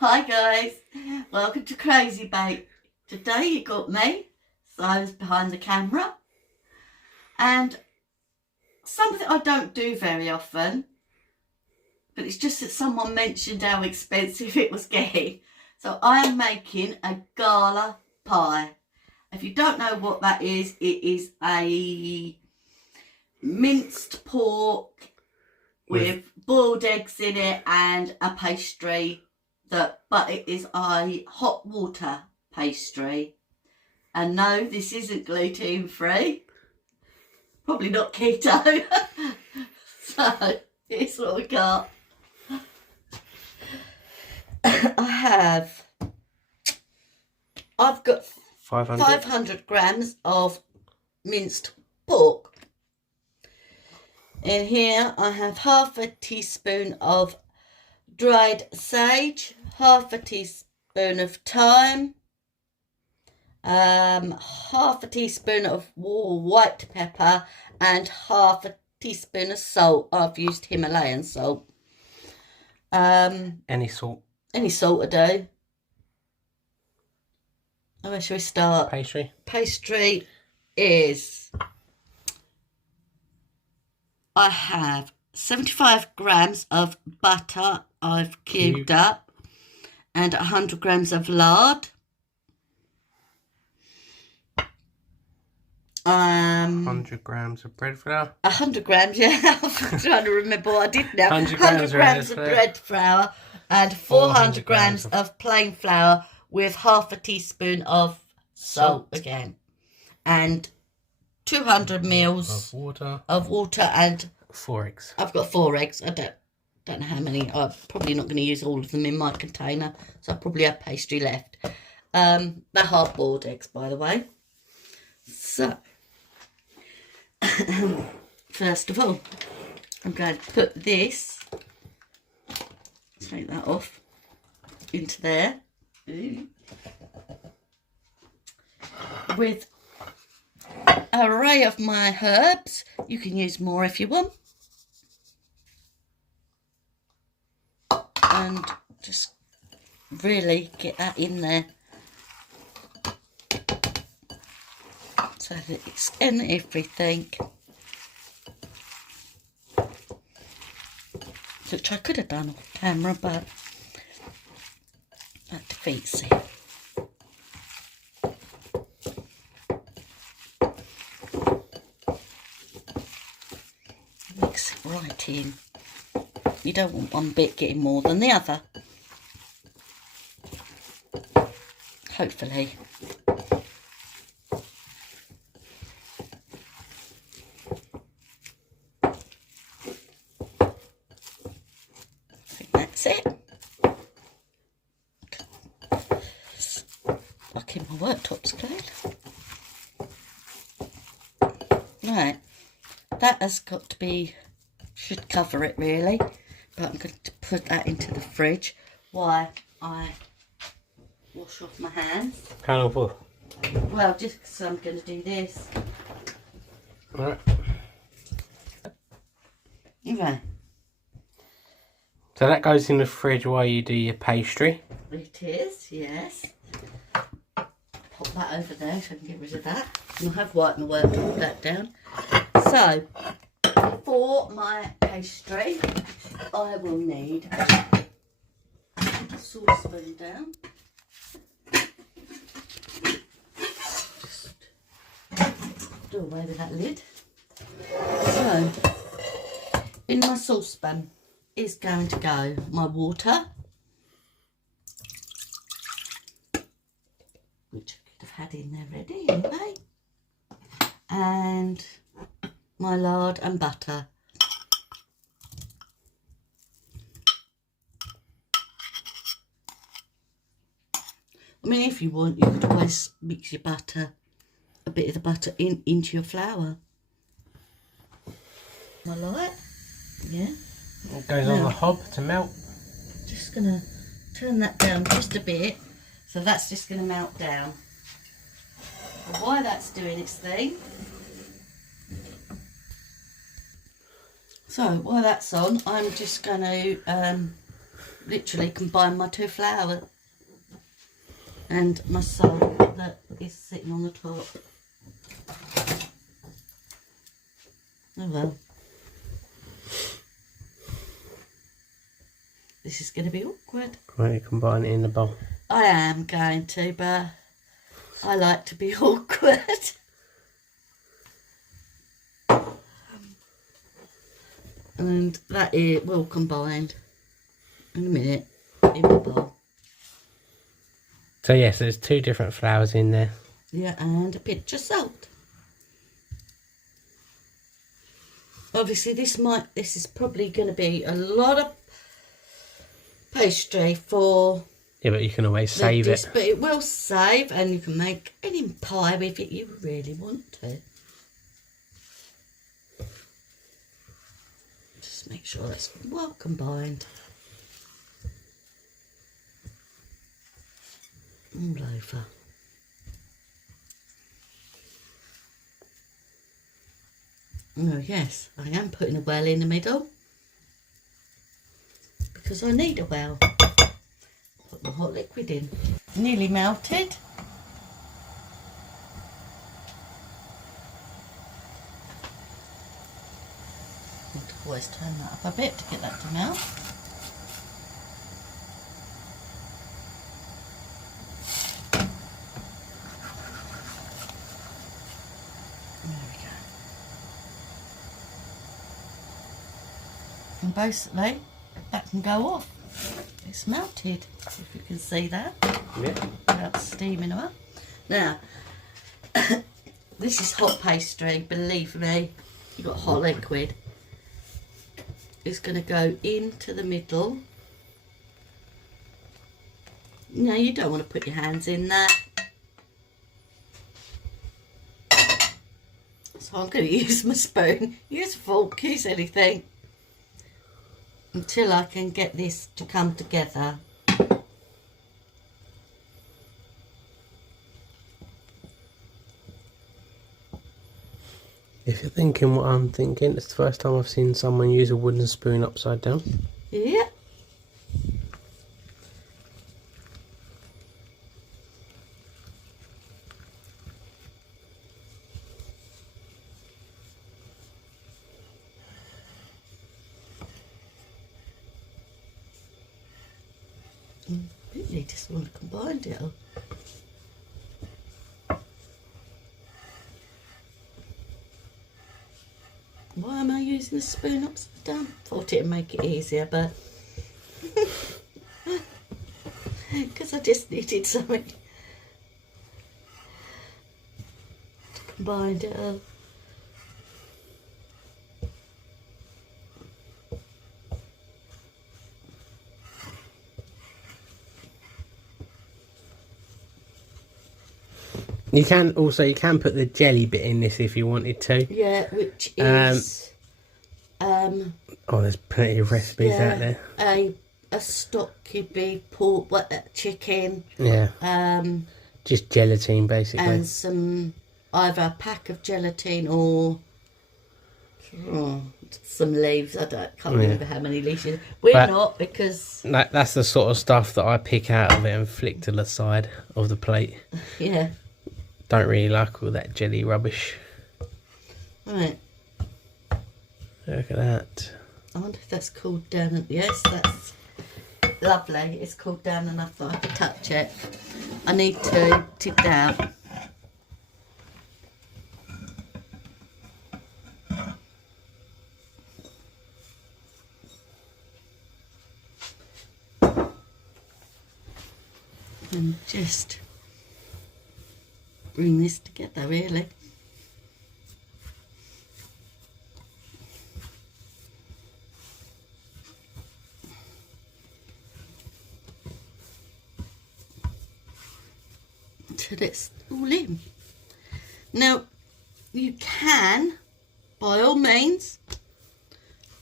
Hi guys, welcome to Crazy Bake. Today you got me, Simon's behind the camera, and something I don't do very often, but it's just that someone mentioned how expensive it was getting. So I am making a Gala pie. If you don't know what that is, it is a minced pork with boiled eggs in it and a pastry. But it is a hot water pastry. And no, this isn't gluten free. Probably not keto. So here's what we got. I've got 500 grams of minced pork. In here I have half a teaspoon of dried sage, half a teaspoon of thyme, half a teaspoon of white pepper, and half a teaspoon of salt. I've used Himalayan salt. Any salt. Any salt will do. Where shall we start? Pastry. Pastry is... I have 75 grams of butter I've cubed up, and 100 grams of lard. 100 grams of bread flour. 100 grams, yeah. I'm trying to remember what I did now. 100 grams of bread flour and 400 grams of plain flour with half a teaspoon of salt again. And 200 mils of water and 4 eggs. I've got 4 eggs. I don't know how many. I'm probably not going to use all of them in my container, so I probably have pastry left. They're hard-boiled eggs, by the way. So, first of all, I'm going to put this, take that off, into there, with an array of my herbs. You can use more if you want. And just really get that in there so that it's in everything, which I could have done off camera, but that defeats it. Mix it right in. You don't want one bit getting more than the other. Hopefully. I think that's it. Lucky my worktop's clean. Right. That has got to be, should cover it really. But I'm going to put that into the fridge while I wash off my hands. How full? Well, just because I'm going to do this. Alright. Okay. So that goes in the fridge while you do your pastry. It is, yes. Pop that over there so I can get rid of that. And I'll have white in the work to put that down. So, for my pastry, I will need a saucepan down. Just do away with that lid. So, in my saucepan is going to go my water, which I could have had in there ready anyway, and my lard and butter. I mean, if you want, you could always mix your butter, a bit of the butter into your flour. I like, yeah. It goes on the hob to melt. Just gonna turn that down just a bit, so that's just gonna melt down. And while that's doing its thing, so while that's on, I'm just going to literally combine my 2 flours and my salt that is sitting on the top. Oh well. This is going to be awkward. Right, you combine it in the bowl. I am going to, but I like to be awkward. And that is well combined in a minute in my bowl. So yes, there's 2 different flours in there. Yeah, and a pinch of salt. Obviously, this is probably going to be a lot of pastry for. Yeah, but you can always save it. But it will save, and you can make any pie with it you really want to. Just make sure that's well combined. All over. Oh yes, I am putting a well in the middle because I need a well. Put my hot liquid in. Nearly melted. Need to always turn that up a bit to get that to melt. And basically that can go off. It's melted, if you can see that. Yeah. Without steaming up. Now, this is hot pastry, believe me. You've got hot liquid. It's going to go into the middle. No, you don't want to put your hands in that. So I'm going to use my spoon. Use a fork, use anything. Until I can get this to come together. If you're thinking what I'm thinking, it's the first time I've seen someone use a wooden spoon upside down. Yeah. Really just want to combine it all. Why am I using the spoon upside down? Thought it'd make it easier, but because I just needed something to combine it all. You can put the jelly bit in this if you wanted to. Yeah, which is oh, there's plenty of recipes out there. A stock could be pork, chicken. Yeah. Just gelatine basically. And some either a pack of gelatine or some leaves. Can't remember how many leaves. We're not, because that's the sort of stuff that I pick out of it and flick to the side of the plate. Yeah. Don't really like all that jelly rubbish. Right. Look at that. I wonder if that's cooled down. Yes, that's lovely. It's cooled down enough that I can touch it. I need to tip down. And just bring this together, really. Until it's all in. Now, you can, by all means,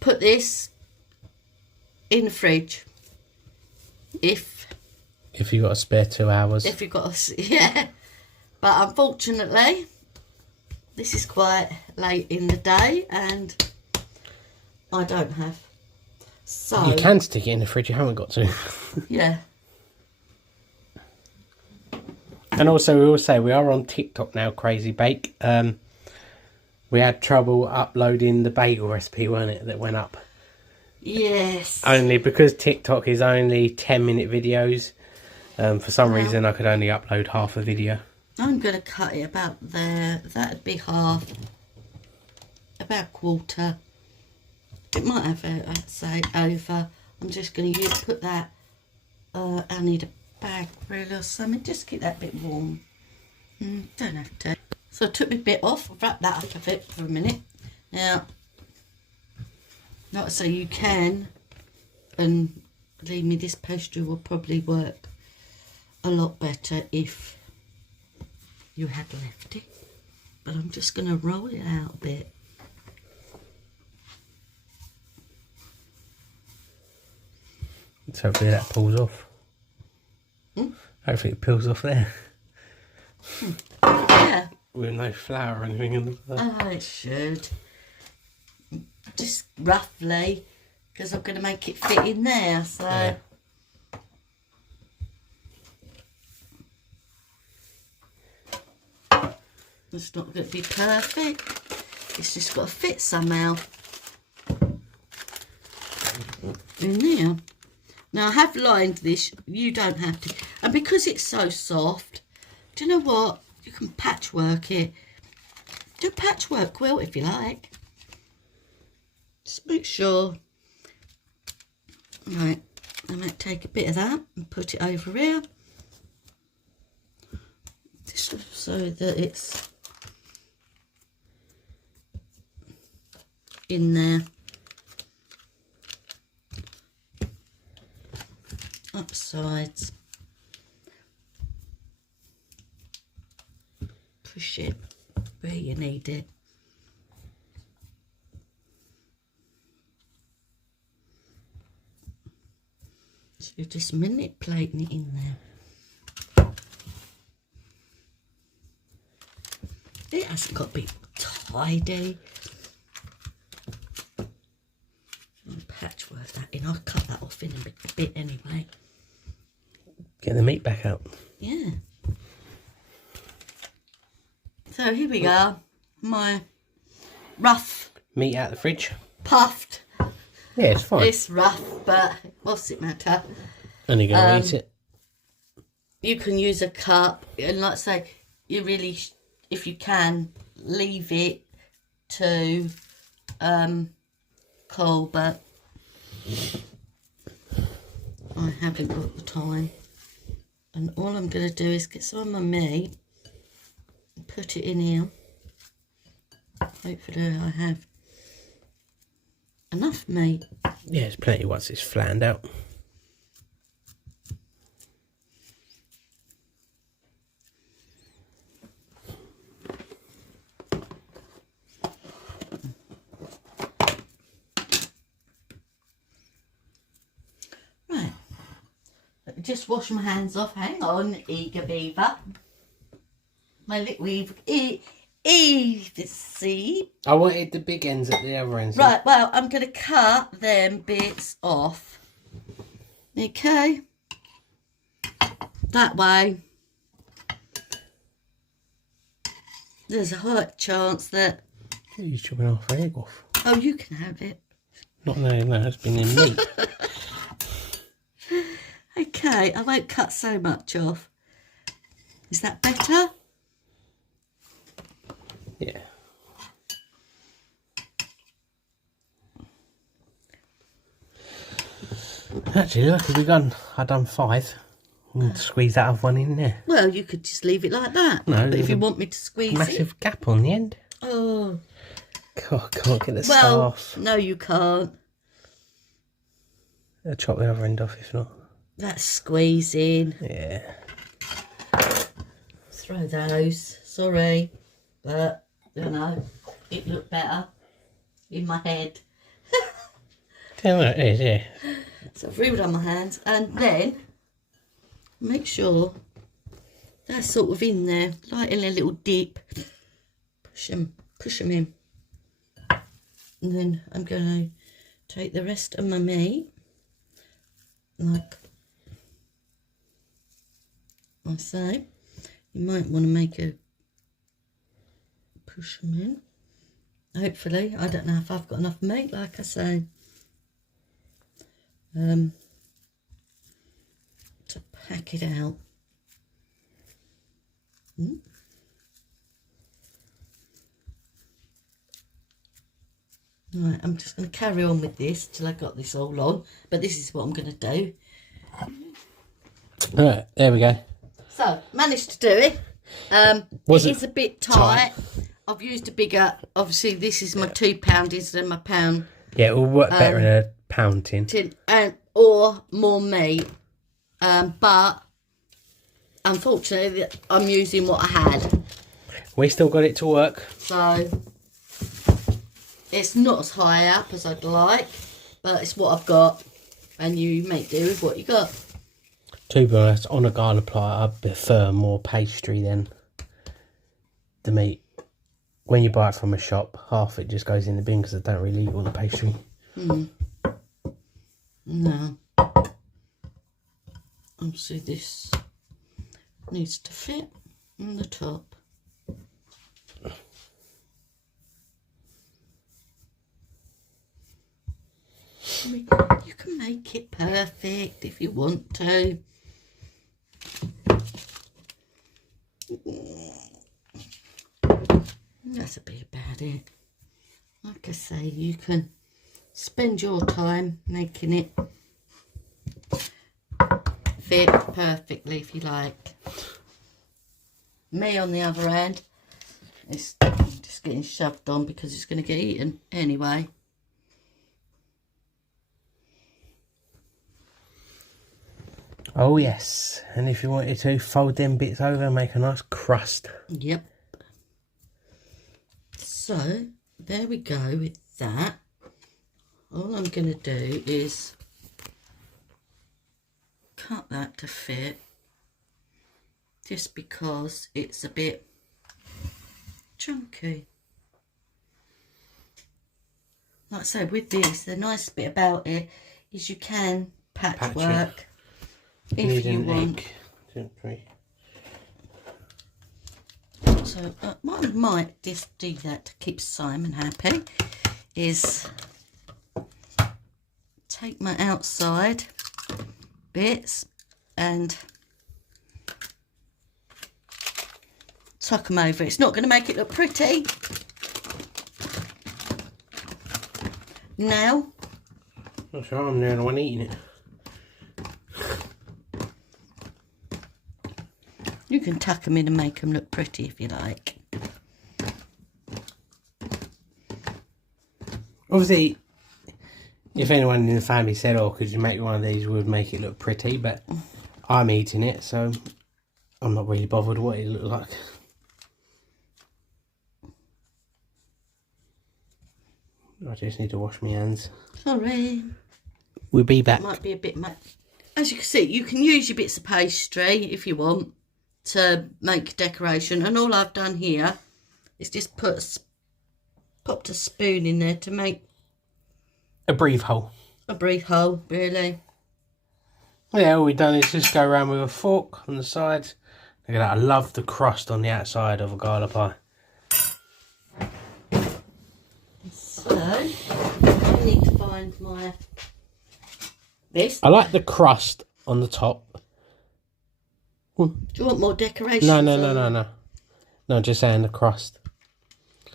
put this in the fridge if you've got a spare 2 hours. If you've got yeah. But unfortunately, this is quite late in the day and I don't have. So You can stick it in the fridge, you haven't got to. yeah. And also, we will say we are on TikTok now, Crazy Bake. We had trouble uploading the bagel recipe, weren't it, that went up? Yes. Only because TikTok is only 10-minute videos. For some reason, I could only upload half a video. I'm going to cut it about there. That'd be half. About a quarter. It might have, I'd say, over. I'm just going to put that. I need a bag really or something. Just keep that bit warm. Don't have to. So I took my bit off. I've wrapped that up a bit for a minute. Now, not so you can, and believe me, this pastry will probably work a lot better if you had left it. But I'm just going to roll it out a bit. Let's hopefully that pulls off. Hopefully it peels off there. Yeah. With no flour or anything in the Oh, it should. Just roughly, because I'm going to make it fit in there, so... Yeah. It's not going to be perfect. It's just got to fit somehow. In there. Now, I have lined this. You don't have to. And because it's so soft, do you know what? You can patchwork it. Do a patchwork quilt if you like. Just make sure. Right. I might take a bit of that and put it over here. Just so that it's in there. Up sides. Push it where you need it. So you're just manipulating it in there. It hasn't got to be tidy. I'll patchwork that in. I'll cut that off in a bit anyway. Get the meat back out. Yeah. So here we go. My rough, Meat out the fridge. puffed. Yeah, it's fine. It's rough, but what's it matter? Only going to eat it. You can use a cup, and like I say, you really, if you can, leave it to cool, but I haven't got the time. And all I'm going to do is get some of my meat and put it in here. Hopefully I have enough meat. Yeah, there's plenty once it's flattened out. Right. Let me just wash my hands off. Hang on, eager beaver. My little see. I wanted the big ends at the other ends. Right, well, I'm going to cut them bits off. Okay. That way. There's a high chance that... You're chopping off an egg off. Oh, you can have it. Not knowing that it's been in meat. Okay, I won't cut so much off. Is that better? Yeah. Actually, look, have we gone? I've done 5. I'm going to squeeze that other one in there. Well, you could just leave it like that. No, but if you want me to squeeze massive gap on the end. Oh. God, I can't get the Well, staff. no, you can't. I'll chop the other end off if not. That's squeezing. Yeah. Throw those. Sorry. But, you know, it looked better in my head. Yeah, it is, yeah. So I've reeled on my hands. And then, make sure they're sort of in there. Like in a little dip. Push them in. And then I'm going to take the rest of my meat, like I say. You might want to make a push them in. Hopefully, I don't know if I've got enough meat, like I say, to pack it out. Right, I'm just going to carry on with this till I got this all on, but this is what I'm going to do. Right, there we go. So, managed to do it. It is a bit tight. I've used a bigger, obviously this is my 2 pound instead of my pound. Yeah, it will work better in a pound tin. Or more meat. But unfortunately I'm using what I had. We still got it to work. So it's not as high up as I'd like, but it's what I've got, and you make do with what you got. To be honest, on a Gala pie, I prefer more pastry than the meat. When you buy it from a shop, half it just goes in the bin because I don't really eat all the pastry. No. Obviously this needs to fit on the top. You can make it perfect if you want to. That's a bit about it. Like I say, you can spend your time making it fit perfectly if you like. Me, on the other hand, it's just getting shoved on because it's going to get eaten anyway. Oh yes, and if you wanted to, fold them bits over and make a nice crust. Yep. So, there we go with that. All I'm going to do is cut that to fit, just because it's a bit chunky. Like I said, with this, the nice bit about it is you can patchwork if you want. Egg. 2, 3. So what I might just do that to keep Simon happy is take my outside bits and tuck them over. It's not going to make it look pretty. Now, Not sure I'm the only one eating it. you can tuck them in and make them look pretty if you like. Obviously, if anyone in the family said, oh, could you make one of these, would make it look pretty, but I'm eating it, so I'm not really bothered what it looks like. I just need to wash my hands. Sorry. We'll be back. Might be a bit much. As you can see, you can use your bits of pastry if you want to make decoration, and all I've done here is just popped a spoon in there to make A brief hole. a brief hole, really. Yeah, all we've done is just go around with a fork on the sides. Look at that, I love the crust on the outside of a Gala pie. So, I need to find my this. I like the crust on the top. Do you want more decoration? No. No, just saying the crust.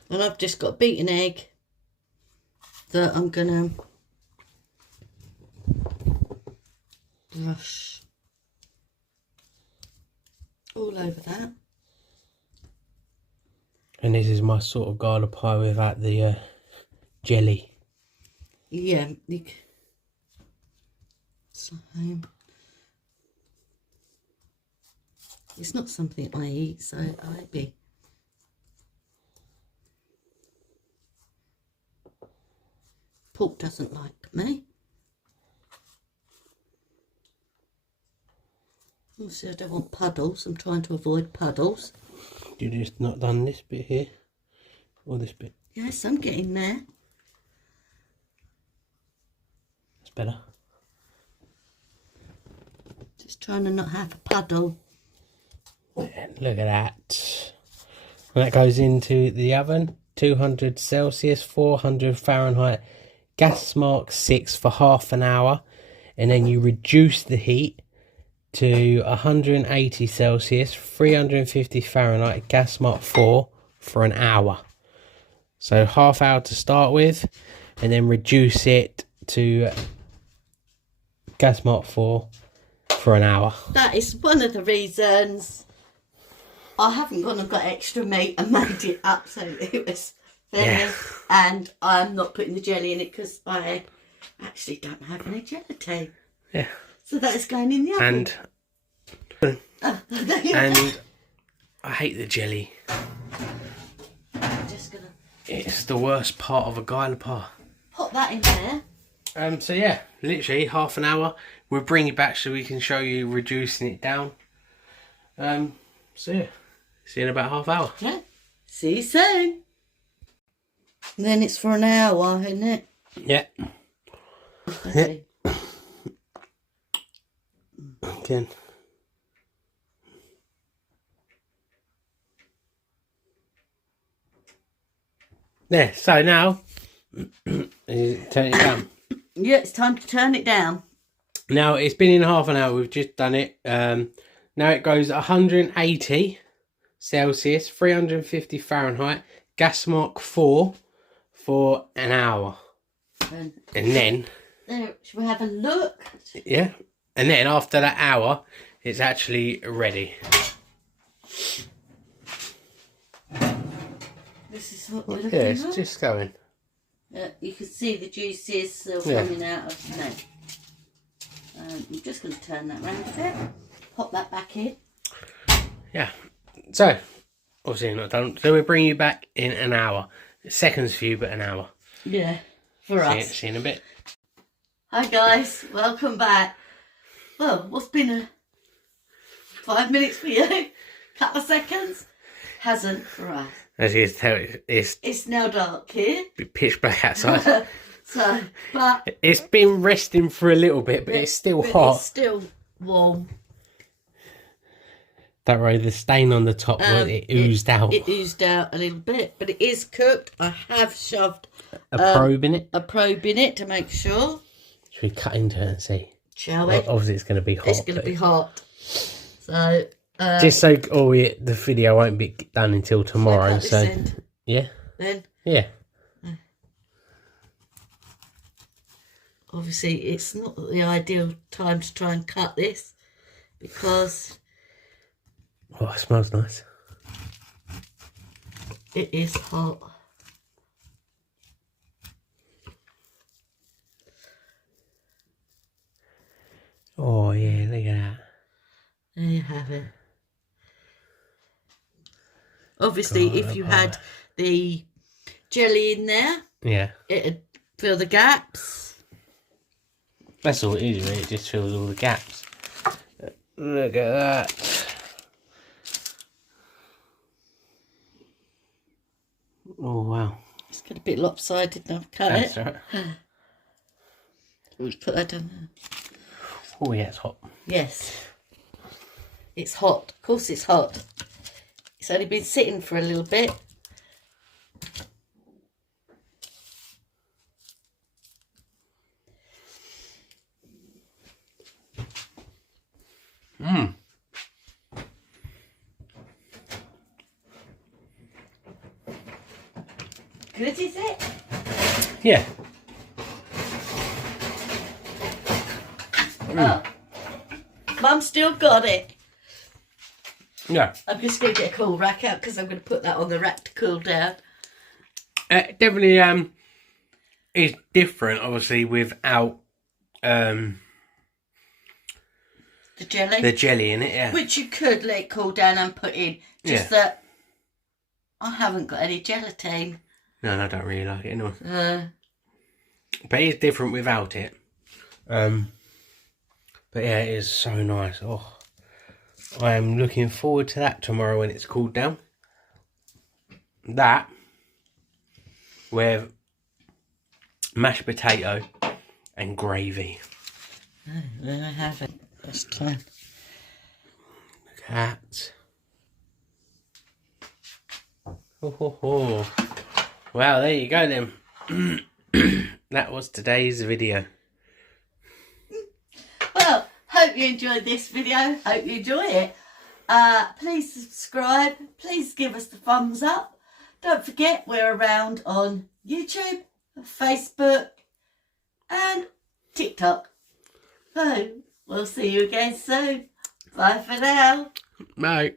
And I've just got a beaten egg that I'm gonna brush all over that. And this is my sort of Gala pie without the jelly. Yeah, so it's not something I eat, so I'd be. Pork doesn't like me. Also, I don't want puddles. I'm trying to avoid puddles. You just not done this bit here? Or this bit? Yes, I'm getting there. better. Just trying to not have a puddle. And look at that. And that goes into the oven. 200 Celsius, 400 Fahrenheit. Gas mark 6 for half an hour. And then you reduce the heat to 180 Celsius, 350 Fahrenheit, gas mark 4 for an hour. So half hour to start with, and then reduce it to gas mark 4 for an hour. That is one of the reasons I haven't gone and got extra meat and made it up so it was thin. Yeah. And I'm not putting the jelly in it because I actually don't have any gelatin. Yeah. So that is going in the oven. And I hate the jelly. I'm just gonna It's the worst part of a Gala pie. pop that in there. So yeah, literally half an hour. We'll bring it back so we can show you reducing it down. So yeah, see you in about half hour. Yeah. See you soon. Then it's for an hour, isn't it? Yeah. Yeah. Again. There, so now turn it down. Yeah, it's time to turn it down. Now it's been in half an hour, we've just done it. Now it goes 180 Celsius, 350 Fahrenheit, gas mark 4 for an hour. And then There, shall we have a look? yeah, and then after that hour it's actually ready. This is what we're looking Yeah, it's at. just going. You can see the juices still coming out of the milk. I'm just going to turn that round a bit. Pop that back in. Yeah. So, obviously not done. So we'll bring you back in an hour. Seconds for you, but an hour. Yeah, for us. See you in a bit. Hi guys, welcome back. Well, what's been a 5 minutes for you? Couple of seconds? Hasn't for us. As you can tell, it's It's now dark here. pitch black outside. So, but It's been resting for a little bit, but it's still hot. It's still warm. That way, the stain on the top, it oozed out. It oozed out a little bit, but it is cooked. I have shoved A probe in it. a probe in it to make sure. Should we cut into it and see? Shall we? Obviously, it's going to be hot. It's going to be hot. So, just so the video won't be done until tomorrow. cut this So, end yeah, then. yeah. Obviously, it's not the ideal time to try and cut this because Oh, it smells nice. it is hot. Oh yeah, look at that. There you have it. Obviously, if you had the jelly in there, Yeah. it'd fill the gaps. That's all it is, really. It just fills all the gaps. Look at that. Oh, wow. It's got a bit lopsided now. Cut That's it. right. We'll just put that down there. Oh, yeah, it's hot. Yes. It's hot. Of course it's hot. It's only been sitting for a little bit. Mmm. Good, is it? Yeah. Oh. Mum still got it. Yeah. I'm just going to get a cool rack out because I'm going to put that on the rack to cool down. Definitely is different, obviously, without The jelly. the jelly in it, yeah. Which you could let it cool down and put in. Just that I haven't got any gelatin. No, I don't really like it anyway. But it is different without it. But yeah, it is so nice. Oh, I am looking forward to that tomorrow when it's cooled down. That with mashed potato and gravy. Oh, there I have it. This time. Look at that. Ho, ho, ho. Well, there you go then. That was today's video. Well, hope you enjoyed this video. Hope you enjoy it. Please subscribe. Please give us the thumbs up. Don't forget we're around on YouTube, Facebook and TikTok. So, we'll see you again soon. Bye for now. Bye.